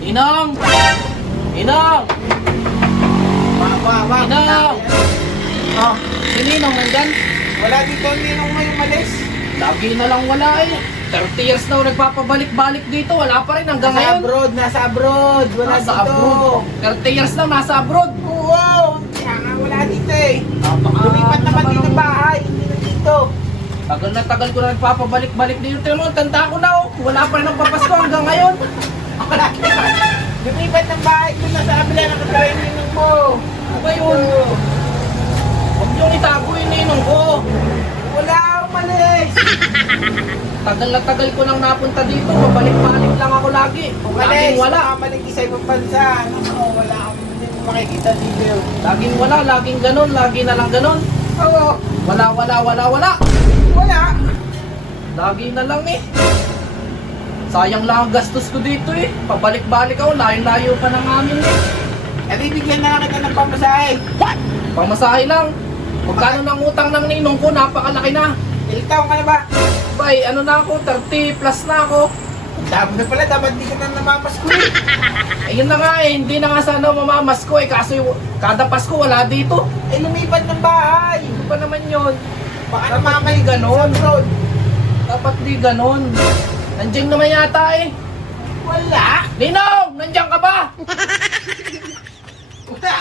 Ninong! Ninong! Ba, ba, ba. Ninong! Oh, Si Ninong nandyan? wala dito ang ninong mo yung malis. Lagi na lang wala eh. 30 years na ako nagpapabalik-balik dito. Wala pa rin hanggang Nasa ngayon. abroad, nasa abroad. Wala Nasa dito. abroad. 30 years na nasa abroad. Oo, kaya nga wala dito eh. Napaka... Lumipat naman dito ng- bahay, hindi na dito. Tagal na tagal ko na nagpapabalik-balik dito. Mo, tanda ko na oh. Wala pa rin ang papasko hanggang ngayon. Wala ka. Lumipat ng bahay doon na sa abila nakatira yung ninong mo. Ano ba yun? Huwag niyong itago yung ninong ko. Wala akong malis. Tagal na tagal ko nang napunta dito. Babalik-balik lang ako lagi. Laging wala. Kamalig sa ibang bansa. Ano mo, wala akong makikita dito. Laging wala. Laging ganon. Lagi na lang ganon. Oo. Wala, wala, wala, wala. Wala. Lagi na lang eh. Sayang lang ang gastos ko dito eh. Pabalik-balik ako. Layo-layo pa ng amin eh. Eh, bibigyan na lang kita ng pamasahe. Pamasahe lang. Magkano ng utang ng ninong ko? Napakalaki na. Taon ka na ba? Bay, ano na ako? 30 plus na ako. Dami na pala, dapat di ka na namamas ko eh. Ayun na nga eh, hindi na nga sana mamamas ko eh. Kaso yung, kada Pasko wala dito. Eh, lumipat ng bahay. Ano ba naman yun? Baka namamay ganon. Dapat di ganon. Nandiyan naman yata eh. Wala. Ninong! Nandiyan ka ba? Wala.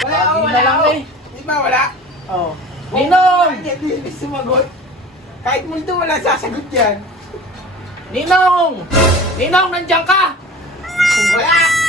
Wala wala lang eh. Di ba wala? Oo. Ninong! Hindi, hindi sumagot. Kahit multo wala sasagot yan. Ninong! Ninong, nandiyan ka? Wala.